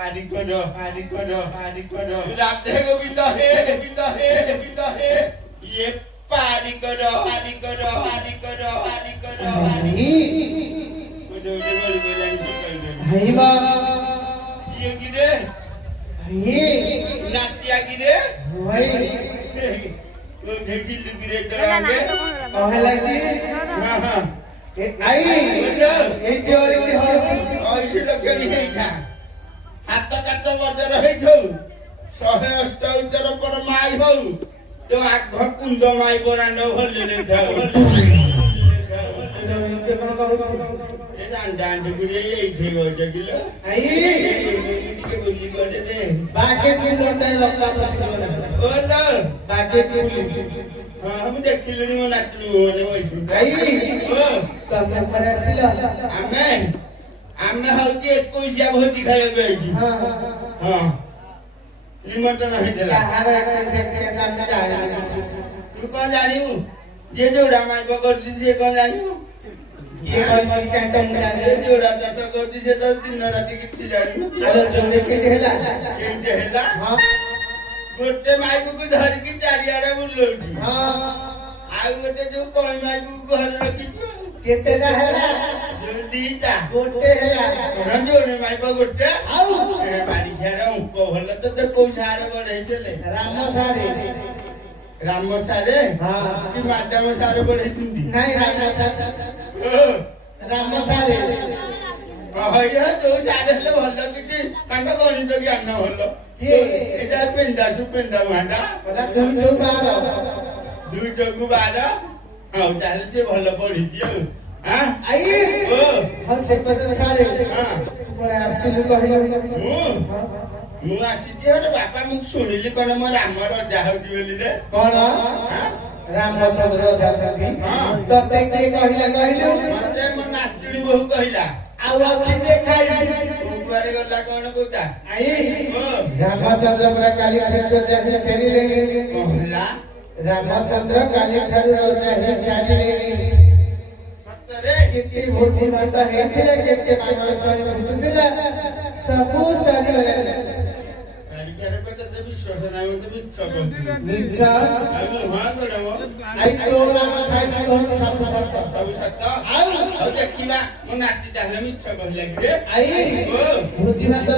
पारी करो राधे गोविंद हे ये पारी करो ये गिरे नातिया गिरे वो ढेकी गिरे तरंगे कहला हां आई ए जोली के हो ऐसे लखेली है था हाथ काट बजर है थौ 108 उतर पर माई हो तो आग कुंद माई बरांड भले ले था ए डांड गुड़े ये थे हो जगिलो आई के बुल्ली करे रे बाके तू लटा लका बस ओ तो बाके तू हां हम देखिलनी म नाचलु ने वइसु आई ओ तमे पर आसिला आमे हउजे 21 भोती खाय गई हां हां निमंत्रण है देला हारा कैसे के नाम जाने तू कौन जानिउ जे जोड़ा माई पकड़ली से कौन जानिउ ये कोई कांटा जाने जे जोड़ा दस करती से 10 दिन राती कितनी जानिउ अरे जोड़े के देला ये देला हां गोटे माई को धर की चारियारे बुल्लोगी हां आ गोटे जो कोई माई को घर रखी केतेना हैला जो दीटा गोटे हैला रंजोने माई को गोटे आउ ए बाड़ी घेरा को भले तो को सारे बड़े चले राम सारे हां की मैडम सारे बड़े हिंदी नहीं राम सारे कहया जो सारे ले भलो कि तांका गणित ज्ञान भलो ये एटा सुपेंदा मांडा पता तुम जो मारो दुई जगु 12 हां ताले से भलो पढ़ी दियो हां आई ओ हां से पता सारे हां तू पर आसिलु कहलो मु आसीती रे बापा मु सुनिली कोन म राम राजा होती बोली रे कौन हां रामचंद्र जासंगी हां तते के कहिला कहिलु मते म नाचुड़ी बहु कहिला आउ अछि देखाई कुआरे गला कोन कोता आई ओ रामचंद्र पर काली ठाकुर जाहि सेनी लेनी कहला रामचंद्र काली ठाकुर जाहि सेनी लेनी सतरे कितनी बुद्धि माता है तिले केते पागल सनी फुटुला सबु सारी गाड़ी करे पे तो विश्वास नाही म्हणते मी चकल निचा आम्ही हा कडमो आई तो राम खाई हो सबु सत्ता सब सत्ता आउ हो देखिबा म नाटी ताहले मी चकल लागि रे आई ओ बुद्धि माता